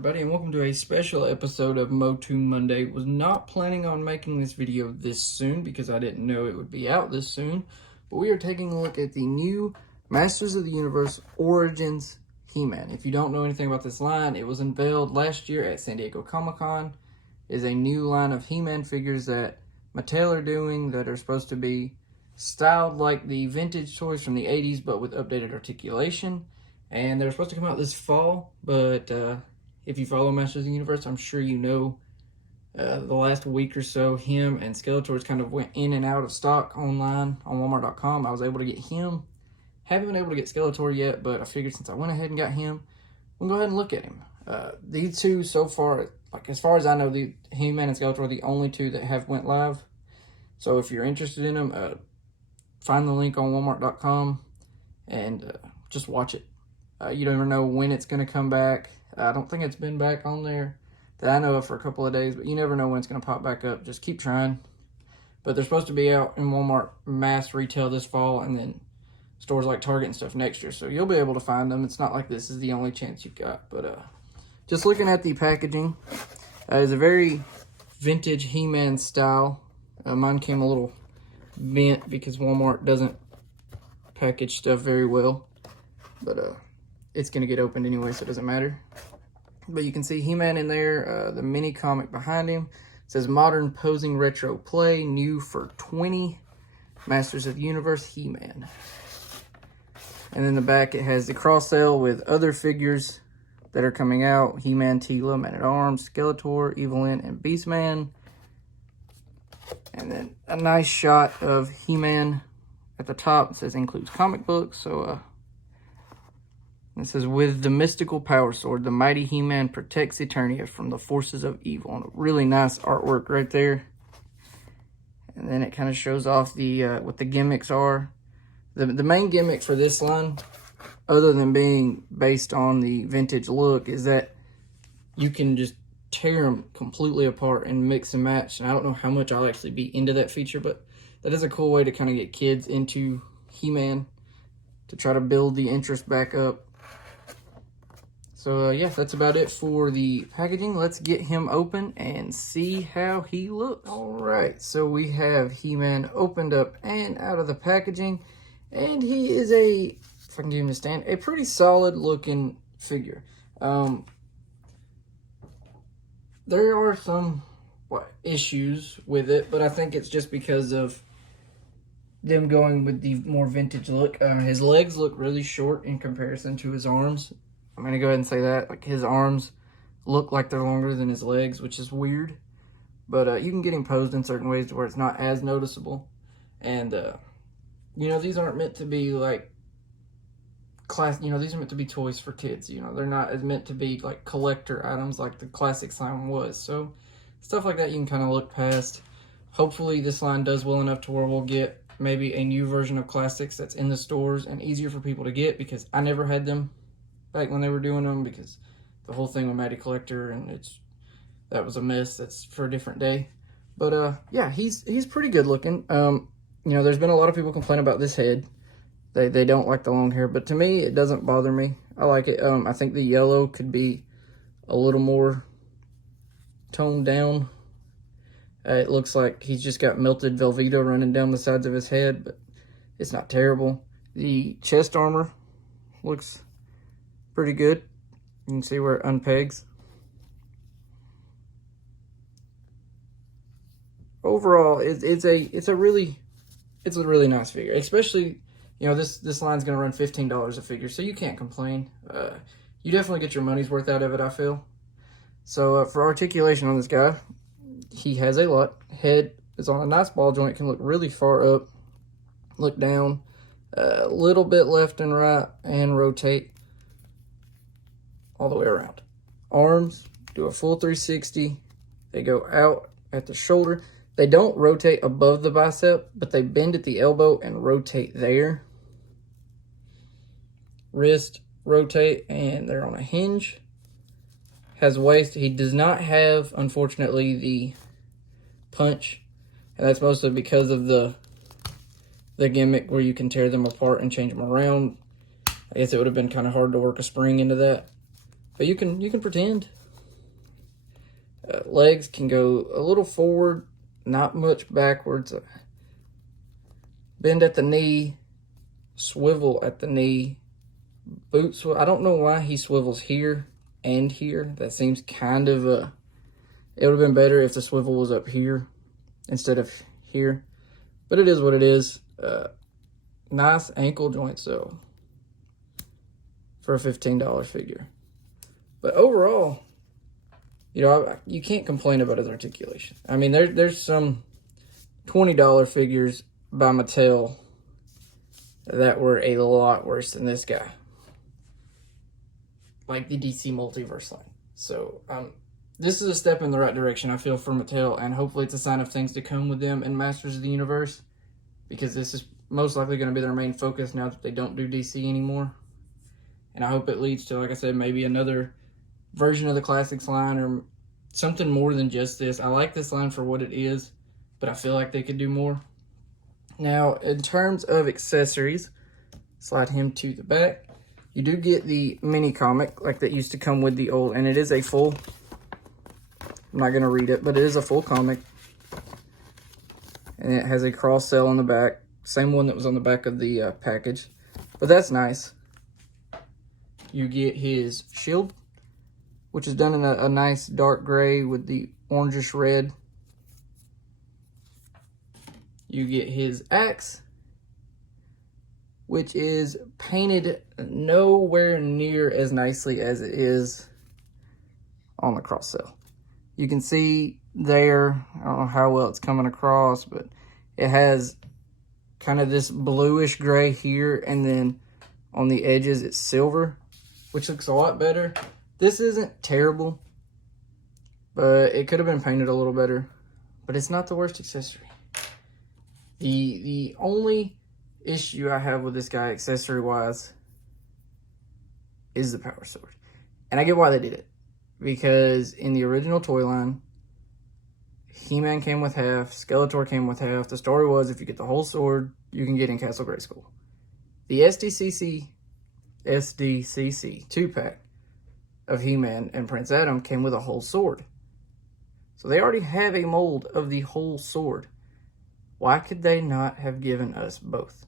everybody, and welcome to a special episode of MOTU Monday. Was not planning on making this video this soon because I didn't know it would be out this soon, but we are taking a look at the new Masters of the Universe Origins HeMan. If you don't know anything about this line, it was unveiled last year at San Diego Comic-Con. It is a new line of HeMan figures that Mattel are doing that are supposed to be styled like the vintage toys from the 80s, but with updated articulation. And they're supposed to come out this fall, but if you follow Masters of the Universe, I'm sure you know the last week or so, him and Skeletor's kind of went in and out of stock online on Walmart.com. I was able to get him. Haven't been able to get Skeletor yet, but I figured since I went ahead and got him, we'll go ahead and look at him. These two so far, like as far as I know, the HeMan and Skeletor are the only two that have went live. So if you're interested in them, find the link on Walmart.com and just watch it. You don't even know when it's going to come back. I don't think it's been back on there that I know of for a couple of days, but you never know when it's going to pop back up. Just keep trying. But they're supposed to be out in Walmart mass retail this fall, and then stores like Target and stuff next year. So you'll be able to find them. It's not like this is the only chance you've got. But just looking at the packaging, it's a very vintage HeMan style. Mine came a little bent because Walmart doesn't package stuff very well. But it's going to get opened anyway, so it doesn't matter. But you can see HeMan in there, the mini comic behind him. It says Modern Posing Retro Play, new for 20, Masters of the Universe HeMan. And in the back it has the cross sale with other figures that are coming out. HeMan, Teela, Man-at-Arms, Skeletor, Evelyn, and Beastman. And then a nice shot of HeMan at the top. It says includes comic books, so it says, with the mystical power sword, the mighty HeMan protects Eternia from the forces of evil. And a really nice artwork right there. And then it kind of shows off the what the gimmicks are. The main gimmick for this line, other than being based on the vintage look, is that you can just tear them completely apart and mix and match. And I don't know how much I'll actually be into that feature, but that is a cool way to kind of get kids into HeMan, to try to build the interest back up. So, yeah, that's about it for the packaging. Let's get him open and see how he looks. All right, so we have HeMan opened up and out of the packaging. And he is if I can get him to stand, a pretty solid looking figure. There are some issues with it, but I think it's just because of them going with the more vintage look. His legs look really short in comparison to his arms. I'm going to go ahead and say that. Like, his arms look like they're longer than his legs, which is weird. But you can get him posed in certain ways to where it's not as noticeable. And, you know, these aren't meant to be, like, these are meant to be toys for kids. You know, they're not as meant to be, like, collector items like the classic line was. So, stuff like that you can kind of look past. Hopefully, this line does well enough to where we'll get maybe a new version of classics that's in the stores and easier for people to get, because I never had them back when they were doing them, because the whole thing with Matty Collector, and that was a mess. That's for a different day. But yeah, he's pretty good looking. You know, there's been a lot of people complain about this head. They don't like the long hair, but to me it doesn't bother me. I like it. I think the yellow could be a little more toned down. It looks like he's just got melted Velveeta running down the sides of his head, but it's not terrible. The chest armor looks pretty good. You can see where it unpegs. Overall, it's a really nice figure. Especially, you know, this line's gonna run $15 a figure, so you can't complain. You definitely get your money's worth out of it, I feel. So for articulation on this guy, he has a lot. Head is on a nice ball joint, can look really far up, look down, a little bit left and right, and rotate all the way around. Arms do a full 360. They go out at the shoulder. They don't rotate above the bicep, but they bend at the elbow and rotate there. Wrist, rotate, and they're on a hinge. Has waist. He does not have, unfortunately, the punch, and that's mostly because of the gimmick where you can tear them apart and change them around. I guess it would have been kind of hard to work a spring into that. But you can pretend. Legs can go a little forward, not much backwards. Bend at the knee, swivel at the knee. Boots, I don't know why he swivels here and here. That seems kind of it would have been better if the swivel was up here instead of here. But it is what it is. Nice ankle joints though for a $15 figure. But overall, you know, you can't complain about his articulation. I mean, there's some $20 figures by Mattel that were a lot worse than this guy. Like the DC Multiverse line. So, this is a step in the right direction, I feel, for Mattel, and hopefully it's a sign of things to come with them in Masters of the Universe, because this is most likely going to be their main focus now that they don't do DC anymore. And I hope it leads to, like I said, maybe another version of the Classics line or something more than just this. I like this line for what it is, but I feel like they could do more. Now, in terms of accessories, slide him to the back. You do get the mini comic like that used to come with the old, and it is a full, I'm not going to read it, but it is a full comic. And it has a cross cell on the back, same one that was on the back of the package, but that's nice. You get his shield, which is done in a nice dark gray with the orangish red. You get his axe, which is painted nowhere near as nicely as it is on the cross cell. You can see there, I don't know how well it's coming across, but it has kind of this bluish gray here, and then on the edges it's silver, which looks a lot better. This isn't terrible, but it could have been painted a little better, but it's not the worst accessory. The only issue I have with this guy accessory-wise is the power sword. And I get why they did it. Because in the original toy line, HeMan came with half, Skeletor came with half. The story was if you get the whole sword, you can get in Castle Grayskull. The SDCC 2-pack of HeMan and Prince Adam came with a whole sword. So they already have a mold of the whole sword. Why could they not have given us both?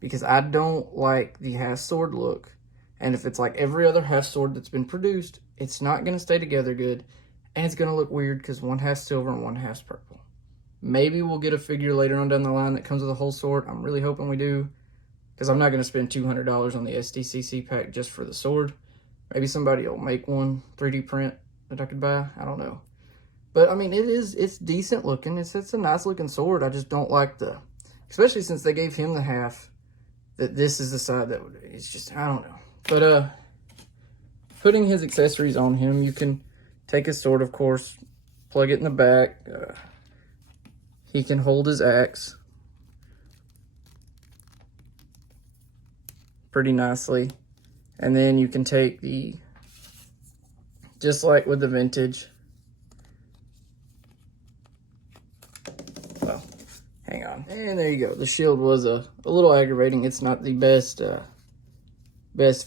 Because I don't like the half sword look. And if it's like every other half sword that's been produced, it's not going to stay together good. And it's going to look weird because one half's silver and one half's purple. Maybe we'll get a figure later on down the line that comes with a whole sword. I'm really hoping we do. Because I'm not going to spend $200 on the SDCC pack just for the sword. Maybe somebody will make one 3D print that I could buy. I don't know. But, I mean, it's decent looking. It's a nice looking sword. I just don't like especially since they gave him the half, that this is the side that it's just, I don't know. But, putting his accessories on him, you can take his sword, of course, plug it in the back. He can hold his axe pretty nicely. And then you can take just like with the vintage, hang on. And there you go. The shield was a little aggravating. It's not the best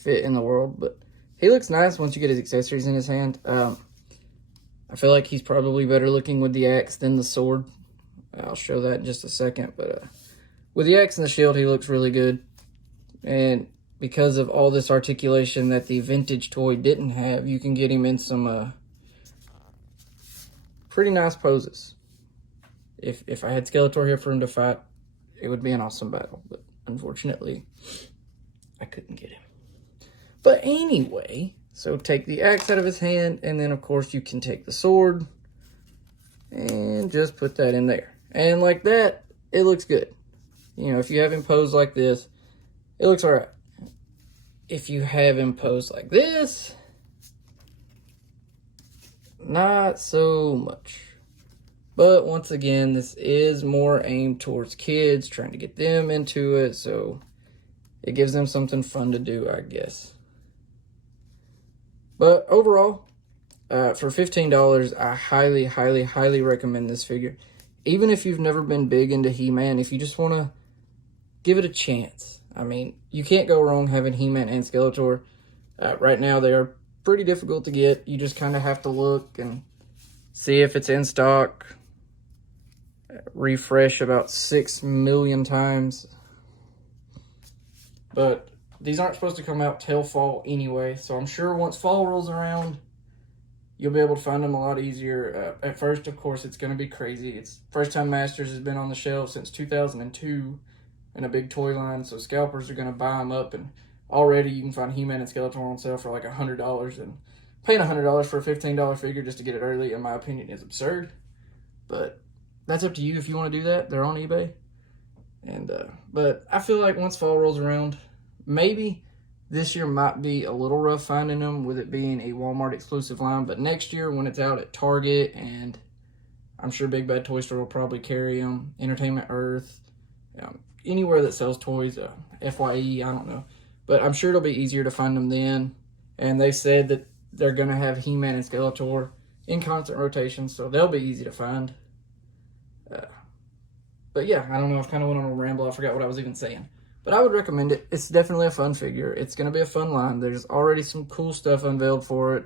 fit in the world, but he looks nice once you get his accessories in his hand. I feel like he's probably better looking with the axe than the sword. I'll show that in just a second, but with the axe and the shield, he looks really good. And because of all this articulation that the vintage toy didn't have, you can get him in some pretty nice poses. If I had Skeletor here for him to fight, it would be an awesome battle. But unfortunately, I couldn't get him. But anyway, so take the axe out of his hand, and then of course you can take the sword and just put that in there. And like that, it looks good. You know, if you have him posed like this, it looks all right. If you have him posed like this, not so much. But once again, this is more aimed towards kids, trying to get them into it, so it gives them something fun to do, I guess. But overall, for $15, I highly, highly, highly recommend this figure. Even if you've never been big into He-Man, if you just want to give it a chance. I mean, you can't go wrong having He-Man and Skeletor. Right now, they are pretty difficult to get. You just kind of have to look and see if it's in stock, refresh about 6 million times. But these aren't supposed to come out till fall anyway, so I'm sure once fall rolls around, you'll be able to find them a lot easier. At first, of course, it's going to be crazy. It's first time Masters has been on the shelf since 2002 in a big toy line, so scalpers are going to buy them up, and already you can find HeMan and Skeletor on sale for like $100, and paying $100 for a $15 figure just to get it early, in my opinion, is absurd. But that's up to you if you want to do that. They're on eBay. And but I feel like once fall rolls around, maybe this year might be a little rough finding them with it being a Walmart exclusive line, but next year when it's out at Target, and I'm sure Big Bad Toy Store will probably carry them, Entertainment Earth, anywhere that sells toys, FYE, I don't know. But I'm sure it'll be easier to find them then. And they said that they're going to have HeMan and Skeletor in constant rotation, so they'll be easy to find. But yeah, I don't know, I've kind of went on a ramble. I forgot what I was even saying. But I would recommend it. It's definitely a fun figure. It's going to be a fun line. There's already some cool stuff unveiled for it.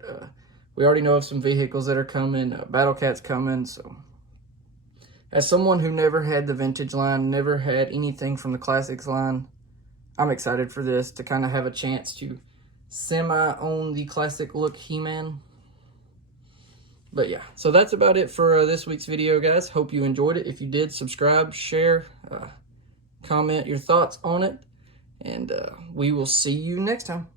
We already know of some vehicles that are coming. Battle Cat's coming. So, as someone who never had the vintage line, never had anything from the classics line, I'm excited for this to kind of have a chance to semi-own the classic look He-Man. But yeah, so that's about it for this week's video, guys. Hope you enjoyed it. If you did, subscribe, share, comment your thoughts on it, and we will see you next time.